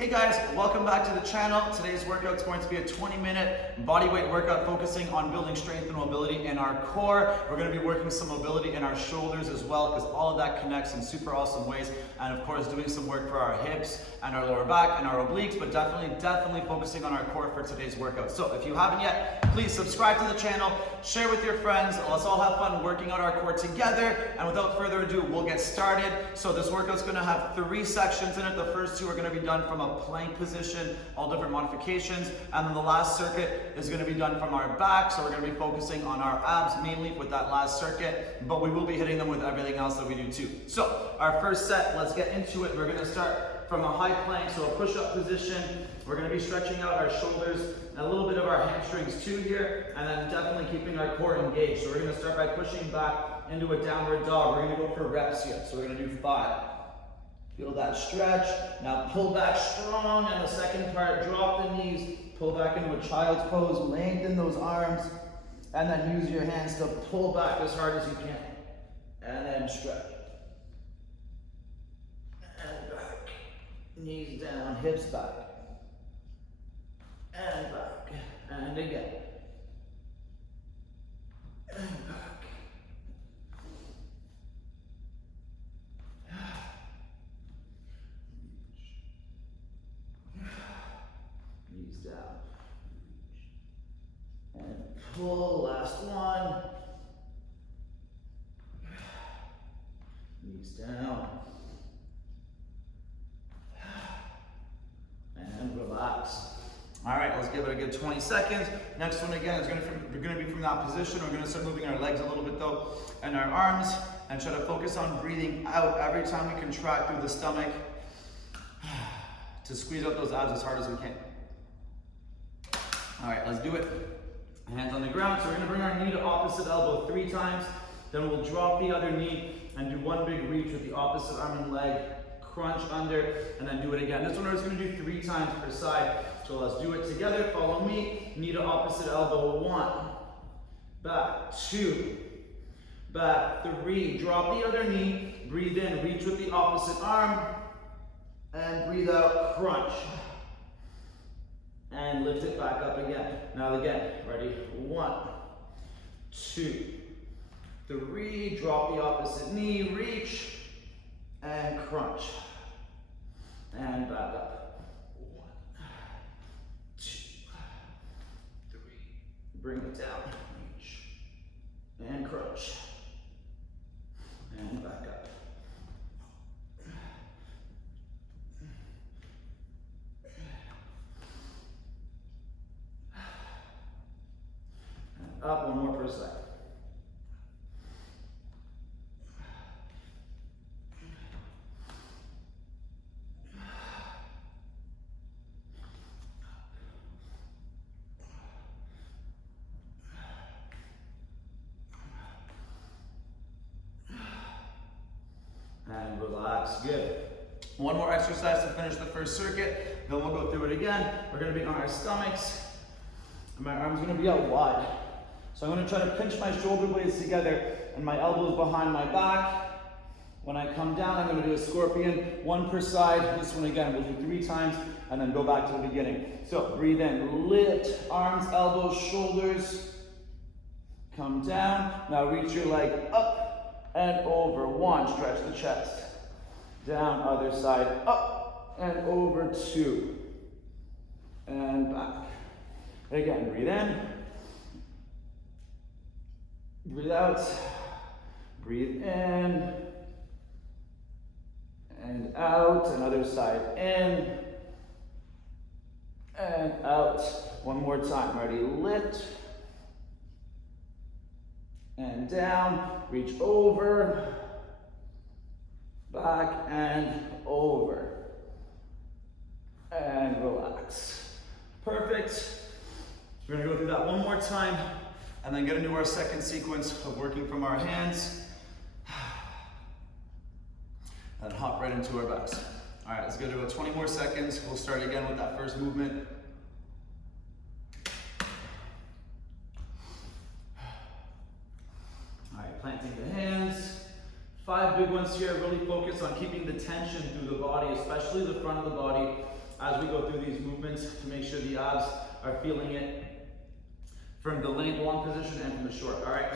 Hey guys, welcome back to the channel. Today's workout is going to be a 20-minute bodyweight workout focusing on building strength and mobility in our core. We're going to be working some mobility in our shoulders as well, because all of that connects in super awesome ways. And of course, doing some work for our hips and our lower back and our obliques, but definitely focusing on our core for today's workout. So if you haven't yet, please subscribe to the channel, share with your friends. Let's all have fun working out our core together. And without further ado, we'll get started. So this workout's going to have 3 sections in it. The first 2 are going to be done from a plank position, all different modifications, and then the last circuit is going to be done from our back. So we're going to be focusing on our abs mainly with that last circuit, but we will be hitting them with everything else that we do too. So our first set, let's get into it. We're going to start from a high plank, so a push-up position. We're going to be stretching out our shoulders and a little bit of our hamstrings too here, and then definitely keeping our core engaged. So we're going to start by pushing back into a downward dog. We're going to go for reps here. So we're going to do 5. Feel that stretch. Now pull back strong, and the second part, drop the knees, pull back into a child's pose, lengthen those arms, and then use your hands to pull back as hard as you can. And then stretch. And back. Knees down, hips back. And back. And again. And back. Knees down. And pull, last one. Knees down. And relax. All right, let's give it a good 20 seconds. Next one again is going to be from that position. We're going to start moving our legs a little bit though, and our arms, and try to focus on breathing out every time we contract through the stomach to squeeze out those abs as hard as we can. All right, let's do it. Hands on the ground. So we're going to bring our knee to opposite elbow 3 times. Then we'll drop the other knee and do one big reach with the opposite arm and leg. Crunch under, and then do it again. This one we're just going to do 3 times per side. So let's do it together. Follow me. Knee to opposite elbow. 1. Back. 2. Back. 3. Drop the other knee. Breathe in. Reach with the opposite arm. And breathe out. Crunch. And lift it back up again. Now again. Ready? 1, 2, 3. Drop the opposite knee. Reach. And crunch. And back up. 1, 2, 3. Bring it down. Reach. And crunch. And back up. And up, 1 more per side. And relax, good. 1 more exercise to finish the first circuit, then we'll go through it again. We're going to be on our stomachs, and my arm's going to be out wide. So I'm going to try to pinch my shoulder blades together and my elbows behind my back. When I come down, I'm going to do a scorpion, 1 per side. This one again, we'll do 3 times, and then go back to the beginning. So breathe in, lift, arms, elbows, shoulders. Come down. Now reach your leg up and over. 1, stretch the chest. Down, other side, up and over. 2. And back. Again, breathe in. Breathe out. Breathe in. And out. Another side in. And out. 1 more time. Ready? Lift. And down, reach over, back and over, and relax. Perfect. We're gonna go through that 1 more time, and then get into our second sequence of working from our hands, and hop right into our backs. All right, let's go to about 20 more seconds. We'll start again with that first movement. Planting the hands, 5 big ones here. Really focus on keeping the tension through the body, especially the front of the body, as we go through these movements to make sure the abs are feeling it from the long position and from the short. All right,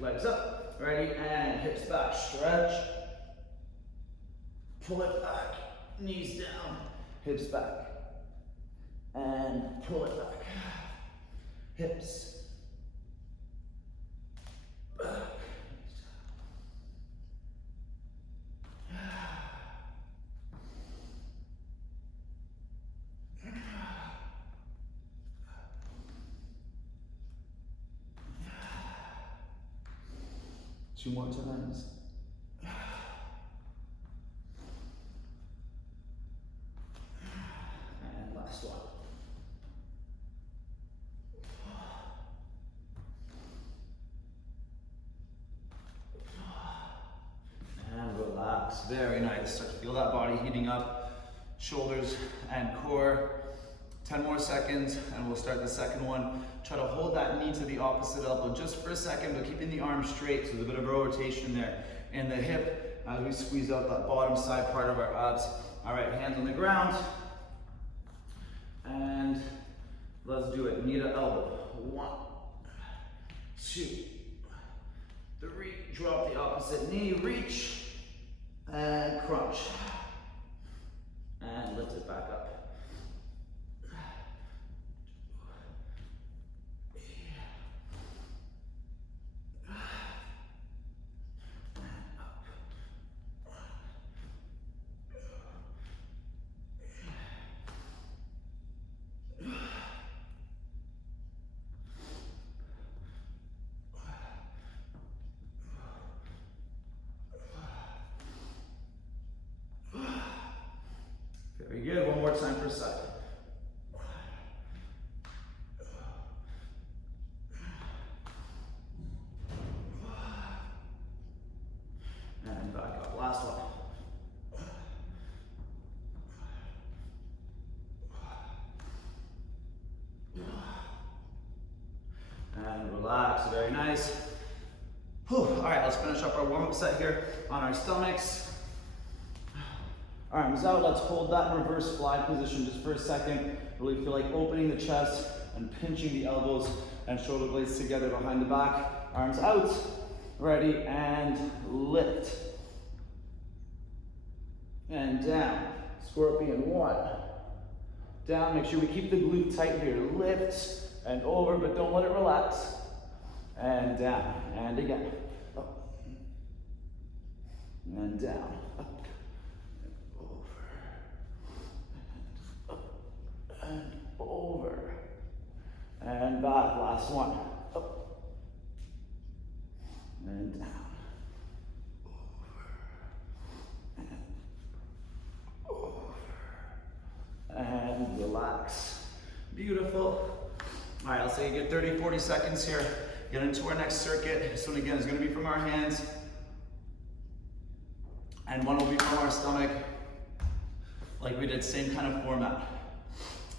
legs up, ready, and hips back, stretch. Pull it back, knees down, hips back, and pull it back. Hips, back, knees down. 2 more times. And last one. And relax. Very nice. Start to feel that body heating up. Shoulders and core. 10 more seconds and we'll start the second one. Try to hold that knee to the opposite elbow just for a second, but keeping the arm straight, so there's a bit of a rotation there in the hip as we squeeze out that bottom side part of our abs. All right, hands on the ground. And let's do it, knee to elbow. 1, 2, 3, drop the opposite knee, reach, and crunch. And lift it back up. Very good, one more time per side. And back up, last one. And relax, very nice. Whew. All right, let's finish up our warm-up set here on our stomachs. Arms out, let's hold that reverse fly position just for a second. Really feel like opening the chest and pinching the elbows and shoulder blades together behind the back. Arms out, ready, and lift. And down, scorpion 1. Down, make sure we keep the glute tight here. Lift and over, but don't let it relax. And down, and again. Up. And down, up. And over, and back, last one, up, and down, over, and relax. Beautiful. All right, I'll say you get 30, 40 seconds here. Get into our next circuit. This one again is gonna be from our hands, and one will be from our stomach, like we did, same kind of format.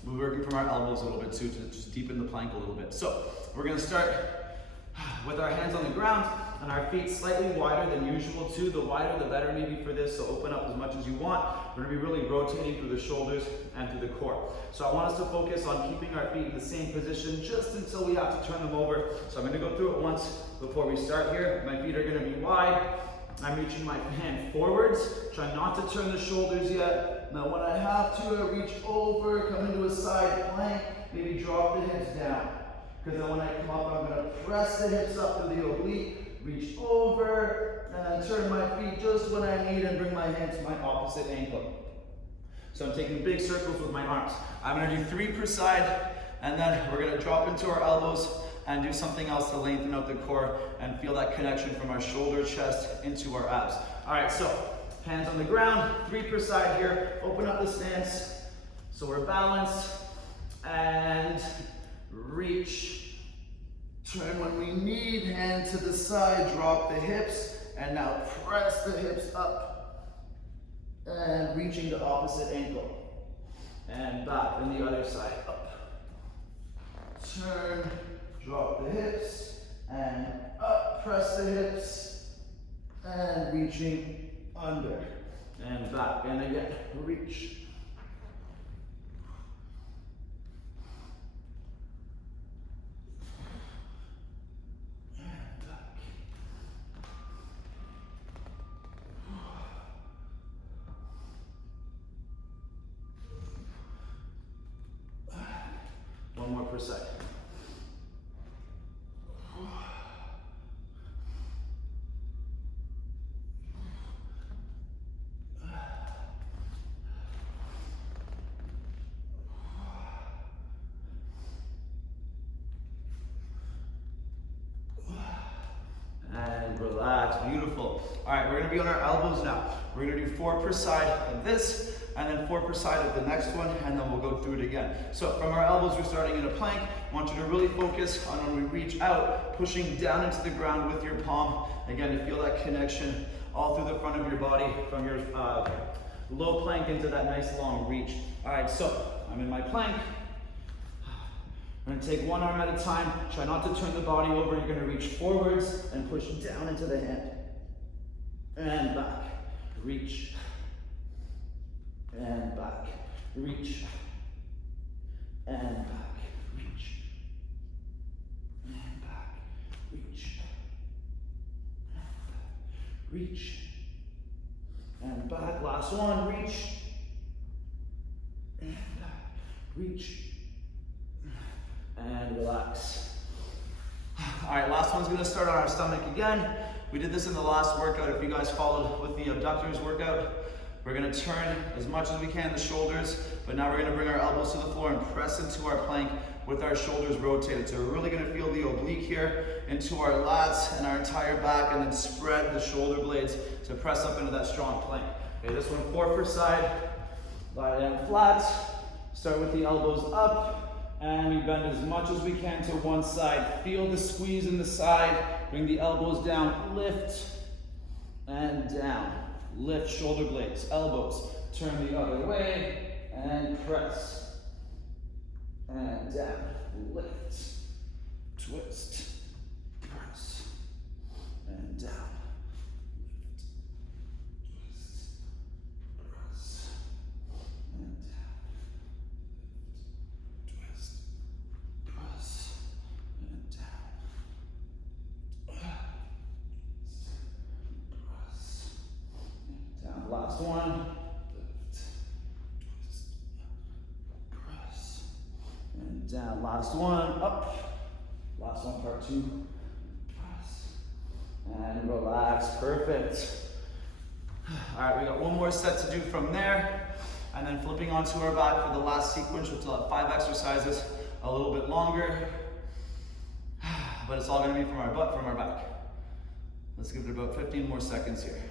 We're working from our elbows a little bit too, to just deepen the plank a little bit. So we're gonna start with our hands on the ground and our feet slightly wider than usual too. The wider the better maybe for this, so open up as much as you want. We're gonna be really rotating through the shoulders and through the core. So I want us to focus on keeping our feet in the same position just until we have to turn them over. So I'm gonna go through it once before we start here. My feet are gonna be wide. I'm reaching my hand forwards. Try not to turn the shoulders yet. Now when I have to, I reach over, come into a side plank, maybe drop the hips down. Because then when I come up, I'm gonna press the hips up to the oblique, reach over, and turn my feet just when I need and bring my hand to my opposite ankle. So I'm taking big circles with my arms. I'm gonna do 3 per side, and then we're gonna drop into our elbows and do something else to lengthen out the core and feel that connection from our shoulder, chest, into our abs. All right, so hands on the ground, 3 per side here. Open up the stance so we're balanced, and reach. Turn when we need, hand to the side, drop the hips, and now press the hips up. And reaching the opposite ankle. And back, and the other side, up. Turn, drop the hips, and up, press the hips, and reaching under, and back, and again, reach, per side. And relax, beautiful. All right, we're gonna be on our elbows now. We're gonna do 4 per side of this, and then 4 per side of the next one, and then we'll go through it again. So from our elbows, we're starting in a plank. I want you to really focus on when we reach out, pushing down into the ground with your palm. Again, to feel that connection all through the front of your body, from your low plank into that nice long reach. All right, so I'm in my plank. I'm gonna take one arm at a time. Try not to turn the body over. You're gonna reach forwards and push down into the hand. And back, reach. And back, reach. And back, reach. And back, reach. Reach. And back, last one, reach. And back, reach. And relax. All right, last one's gonna start on our stomach again. We did this in the last workout. If you guys followed with the abductors workout, we're gonna turn as much as we can the shoulders, but now we're gonna bring our elbows to the floor and press into our plank with our shoulders rotated. So we're really gonna feel the oblique here into our lats and our entire back, and then spread the shoulder blades to press up into that strong plank. Okay, this one 4 per side. Lie down flat. Start with the elbows up. And we bend as much as we can to one side. Feel the squeeze in the side. Bring the elbows down. Lift and down. Lift shoulder blades, elbows. Turn the other way and press. And down. Lift. Twist. Press. And down. Last one. Lift, twist, press, and down. Last one. Up. Last one, part 2. Press. And relax. Perfect. All right, we got one more set to do from there. And then flipping onto our back for the last sequence, which will have 5 exercises, a little bit longer. But it's all gonna be from our butt, from our back. Let's give it about 15 more seconds here.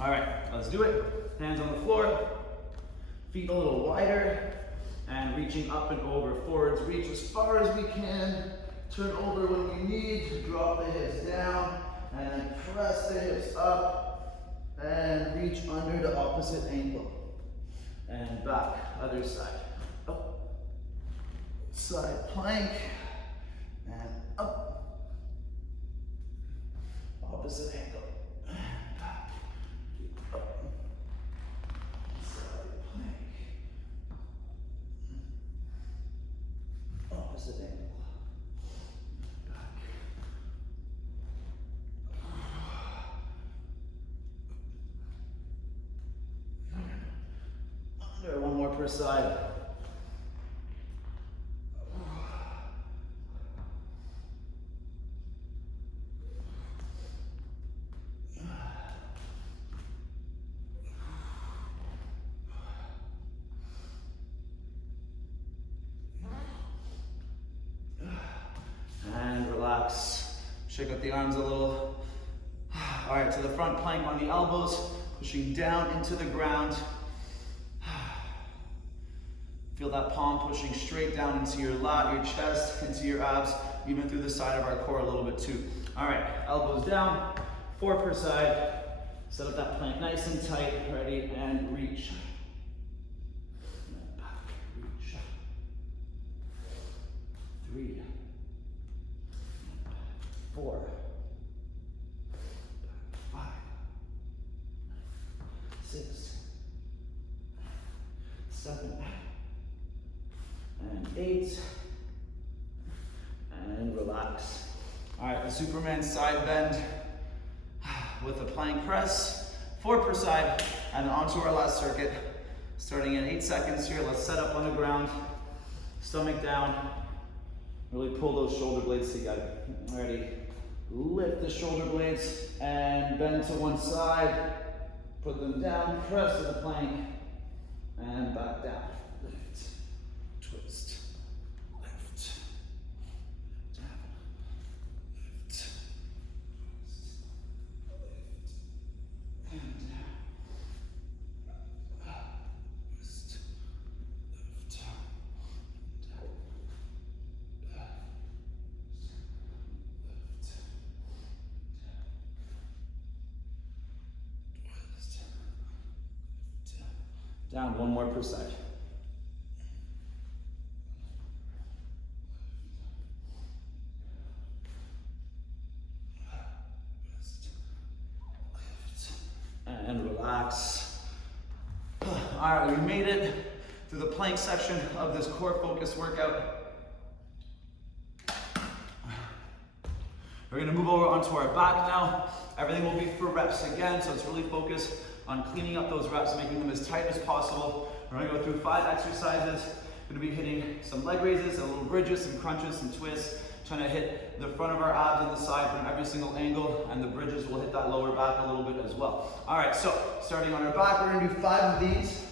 All right, let's do it. Hands on the floor, feet a little wider, and reaching up and over, forwards. Reach as far as we can. Turn over when we need. Drop the hips down, and then press the hips up, and reach under the opposite ankle. And back, other side. Up, side plank, and up, opposite ankle. Opposite ankle. Back. Under, one more per side. Relax. Shake out the arms a little. All right, to the front plank on the elbows, pushing down into the ground. Feel that palm pushing straight down into your lat, your chest, into your abs, even through the side of our core a little bit too. All right, elbows down, 4 per side. Set up that plank nice and tight, ready, and reach. And back, reach. 3. 4, 5, 6, 7, and 8, and relax. All right, the Superman side bend. with a plank press, 4 per side, and onto our last circuit. Starting in 8 seconds here, let's set up on the ground, stomach down, really pull those shoulder blades together. Ready? Lift the shoulder blades and bend to one side, put them down, press to the plank, and back down. Lift, twist, lift, down, lift, twist, lift, and down. Twist, lift, down, down, one more per side. And relax. All right, we made it through the plank section of this core focused workout. We're gonna move over onto our back now. Everything will be for reps again, so it's really focused on cleaning up those reps, making them as tight as possible. We're gonna go through 5 exercises. We're gonna be hitting some leg raises, a little bridges, some crunches, some twists, trying to hit the front of our abs and the side from every single angle, and the bridges will hit that lower back a little bit as well. All right, so starting on our back, we're gonna do 5 of these.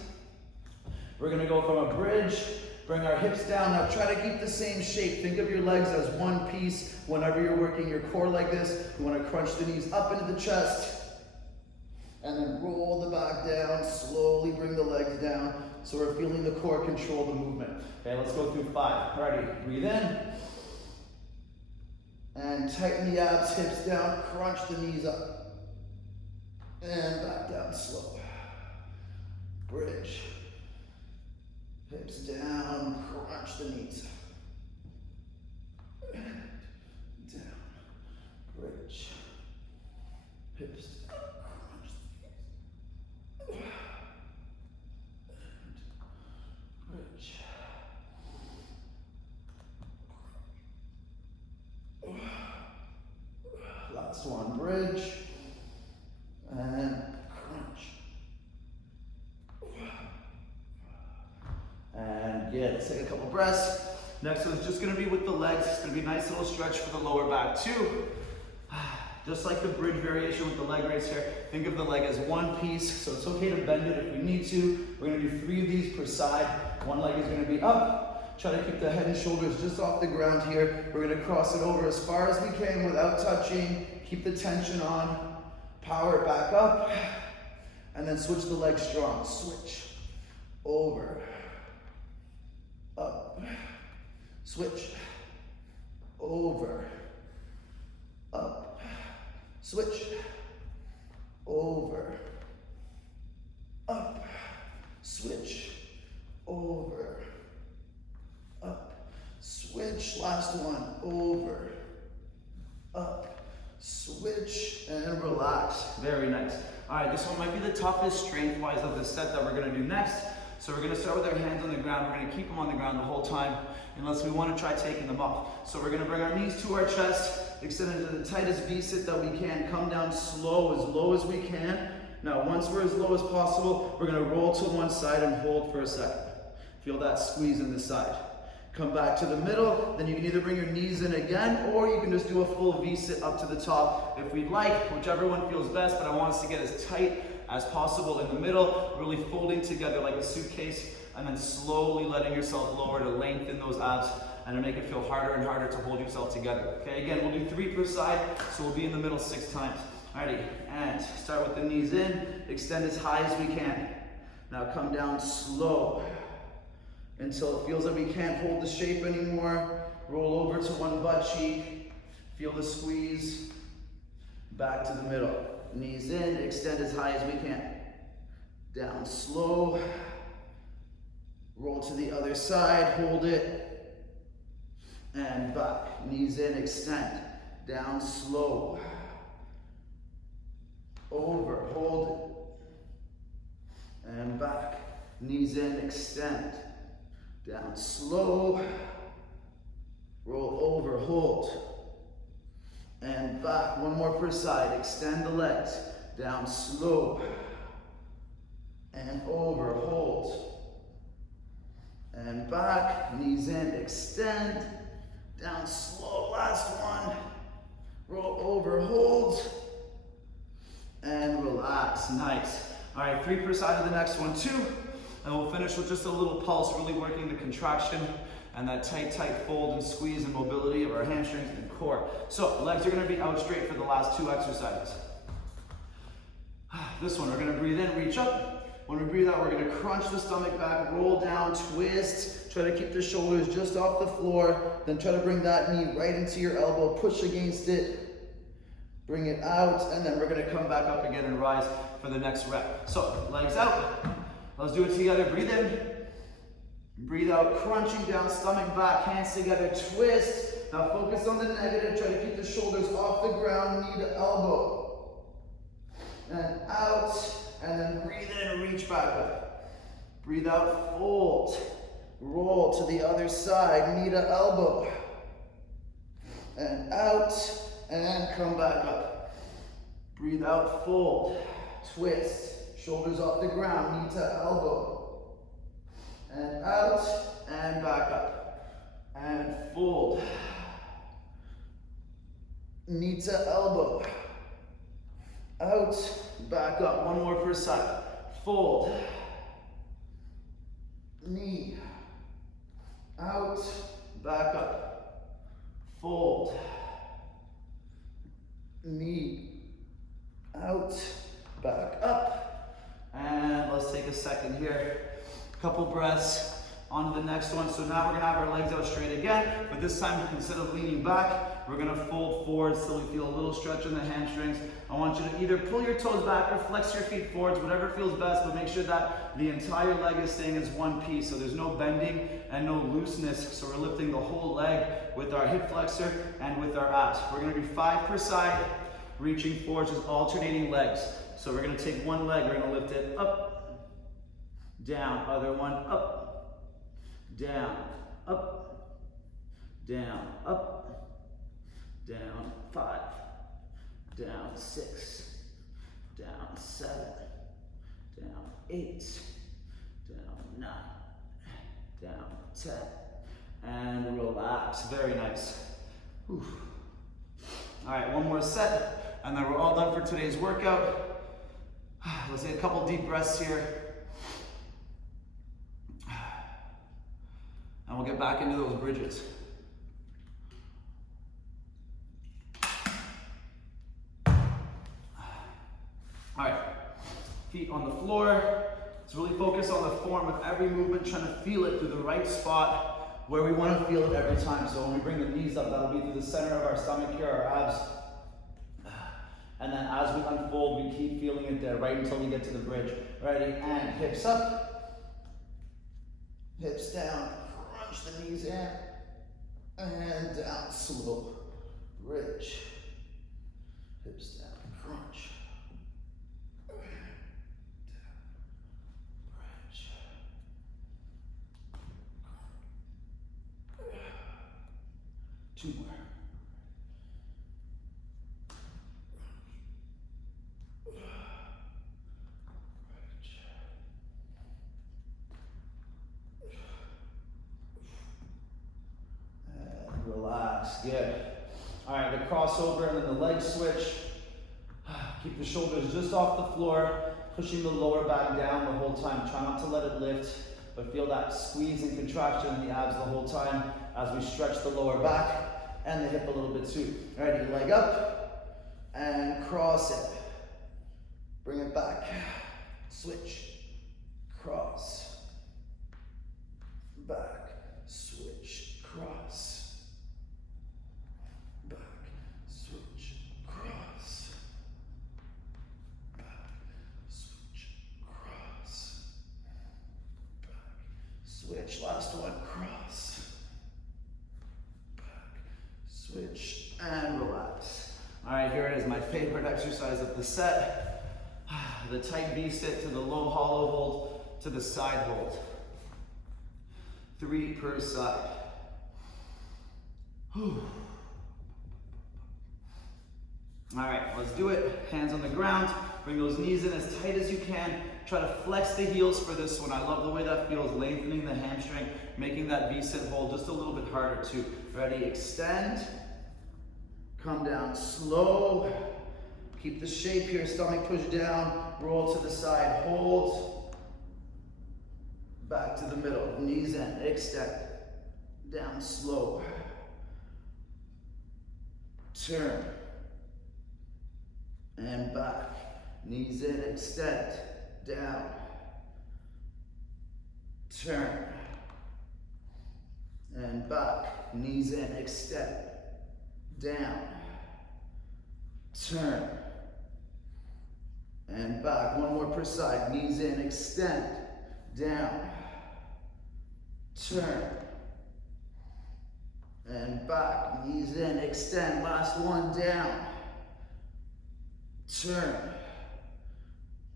We're gonna go from a bridge, bring our hips down. Now try to keep the same shape. Think of your legs as one piece whenever you're working your core like this. You wanna crunch the knees up into the chest, and then roll the back down, slowly bring the legs down, so we're feeling the core control the movement. Okay, let's go through 5. Ready, breathe in, and tighten the abs, hips down, crunch the knees up, and back down slow. Bridge, hips down, crunch the knees. Down, bridge, hips down, crunch the knees. Bridge. Last one, bridge, and crunch. And yeah, let's take a couple breaths. Next one's just gonna be with the legs. It's gonna be a nice little stretch for the lower back too. Just like the bridge variation with the leg raise here, think of the leg as one piece, so it's okay to bend it if we need to. We're gonna do 3 of these per side. One leg is gonna be up. Try to keep the head and shoulders just off the ground here. We're gonna cross it over as far as we can without touching. Keep the tension on. Power it back up. And then switch the legs strong. Switch. Over. Up. Switch. Over. Up. Switch. Over. Up. Switch. Over. Up. Switch. Last one. Over. Up. Switch. And relax. Very nice. All right, this one might be the toughest strength-wise of the set that we're gonna do next. So we're gonna start with our hands on the ground. We're gonna keep them on the ground the whole time unless we wanna try taking them off. So we're gonna bring our knees to our chest, extend into the tightest V-sit that we can, come down low as we can. Now, once we're as low as possible, we're gonna roll to one side and hold for a second. Feel that squeeze in the side. Come back to the middle, then you can either bring your knees in again, or you can just do a full V-sit up to the top if we'd like, whichever one feels best, but I want us to get as tight as possible in the middle, really folding together like a suitcase, and then slowly letting yourself lower to lengthen those abs and to make it feel harder and harder to hold yourself together. Okay, again, we'll do 3 per side, so we'll be in the middle 6 times. Alrighty, and start with the knees in, extend as high as we can. Now come down slow until it feels like we can't hold the shape anymore. Roll over to one butt cheek, feel the squeeze, back to the middle. Knees in, extend as high as we can. Down slow, roll to the other side, hold it, and back. Knees in, extend, down slow, over, hold it, and back. Knees in, extend, down slow, roll over, hold, and and back. One more per side. Extend the legs. Down slow. And over, hold. And back, knees in, extend. Down slow, last one. Roll over, hold. And relax, nice. All right, 3 per side of the next one, 2. And we'll finish with just a little pulse, really working the contraction and that tight fold and squeeze and mobility of our hamstrings and core. So legs are gonna be out straight for the last 2 exercises. This one, we're gonna breathe in, reach up. When we breathe out, we're gonna crunch the stomach back, roll down, twist. Try to keep the shoulders just off the floor. Then try to bring that knee right into your elbow, push against it, bring it out, and then we're gonna come back up again and rise for the next rep. So legs out. Let's do it together. Breathe in. Breathe out, crunching down, stomach back, hands together, twist. Now focus on the negative. Try to keep the shoulders off the ground, knee to elbow. And out, and then breathe in, reach back up. Breathe out, fold. Roll to the other side, knee to elbow. And out, and come back up. Breathe out, fold. Twist, shoulders off the ground, knee to elbow. And out, and back up. And fold. Knee to elbow. Out, back up. One more per side. Fold. Knee. Out, back up. Fold. Knee. Out, back up. And let's take a second here. Couple breaths, on to the next one. So now we're gonna have our legs out straight again, but this time instead of leaning back, we're gonna fold forward so we feel a little stretch in the hamstrings. I want you to either pull your toes back or flex your feet forwards, whatever feels best, but make sure that the entire leg is staying as one piece, so there's no bending and no looseness. So we're lifting the whole leg with our hip flexor and with our abs. We're gonna do 5 per side, reaching forward, just alternating legs. So we're gonna take one leg, we're gonna lift it up, down, other one, up, down, up, down, up, down, 5, down, 6, down, 7, down, 8, down, 9, down, 10, and relax. Very nice. Whew. All right, one more set, and then we're all done for today's workout. Let's take a couple deep breaths here. And we'll get back into those bridges. All right, feet on the floor. Let's really focus on the form of every movement, trying to feel it through the right spot where we want to feel it every time. So when we bring the knees up, that'll be through the center of our stomach here, our abs. And then as we unfold, we keep feeling it there right until we get to the bridge. Ready, and hips up, hips down. Crunch the knees in, and down, slow, bridge, hips down, crunch, down, bridge, 2 more. Relax, good. All right, the crossover and then the leg switch. Keep the shoulders just off the floor, pushing the lower back down the whole time. Try not to let it lift, but feel that squeeze and contraction in the abs the whole time as we stretch the lower back and the hip a little bit too. All right, leg up and cross it. Bring it back, switch, cross, back, switch, cross. Switch, last one, cross, back, switch, and relax. All right, here it is, my favorite exercise of the set. The tight V-sit to the low hollow hold to the side hold. 3 per side. Whew. All right, let's do it. Hands on the ground. Bring those knees in as tight as you can. Try to flex the heels for this one. I love the way that feels, lengthening the hamstring, making that V-sit hold just a little bit harder too. Ready, extend. Come down slow. Keep the shape here, stomach push down. Roll to the side, hold. Back to the middle, knees in, extend. Down slow. Turn. And back. Knees in, extend. Down. Turn. And back. Knees in, extend. Down. Turn. And back. One more per side. Knees in, extend. Down. Turn. And back. Knees in, extend. Last one, down. Turn.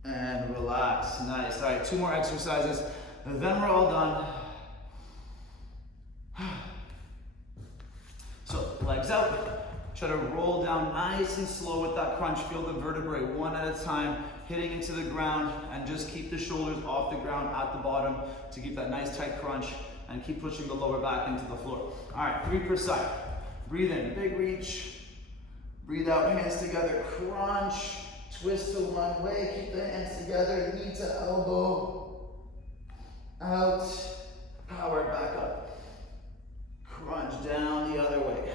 And relax. Nice. All right, 2 more exercises, and then we're all done. So, legs out. Try to roll down nice and slow with that crunch. Feel the vertebrae one at a time, hitting into the ground, and just keep the shoulders off the ground at the bottom to keep that nice tight crunch, and keep pushing the lower back into the floor. All right, 3 per side. Breathe in, big reach. Breathe out, hands together, crunch. Twist to one way, keep the hands together, knee to elbow. Out, power back up. Crunch down the other way.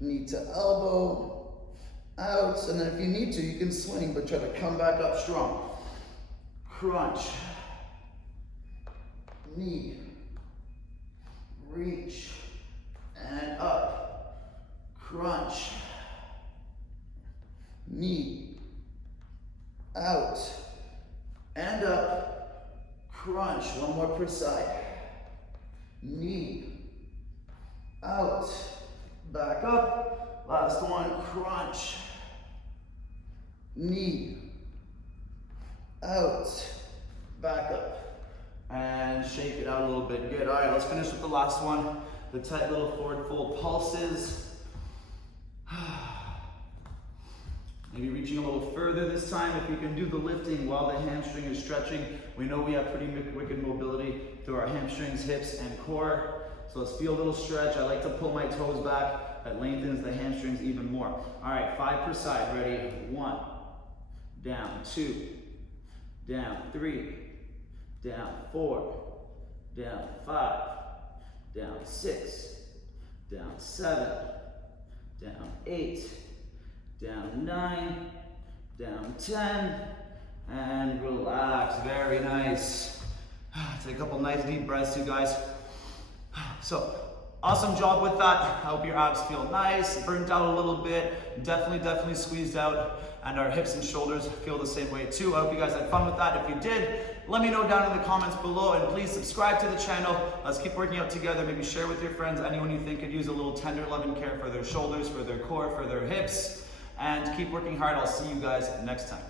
Knee to elbow, out, and then if you need to, you can swing, but try to come back up strong. Crunch, knee, reach, and up. Crunch, knee, out, and up. Crunch, one more per side. Knee, out, back up. Last one, crunch, knee, out, back up, and shake it out a little bit. Good. All right, let's finish with the last one. The tight little forward fold pulses. Maybe reaching a little further this time. If you can do the lifting while the hamstring is stretching, we know we have pretty wicked mobility through our hamstrings, hips, and core. So let's feel a little stretch. I like to pull my toes back. That lengthens the hamstrings even more. All right, 5 per side. Ready? 1, down, 2, down, 3, down, 4, down, 5, down, 6, down, 7, down, 8, down, 9, down, 10, and relax. Very nice. Take a couple nice deep breaths, you guys. So, awesome job with that. I hope your abs feel nice, burnt out a little bit, definitely squeezed out, and our hips and shoulders feel the same way too. I hope you guys had fun with that. If you did, let me know down in the comments below, and please subscribe to the channel. Let's keep working out together. Maybe share with your friends, anyone you think could use a little tender love and care for their shoulders, for their core, for their hips, and keep working hard. I'll see you guys next time.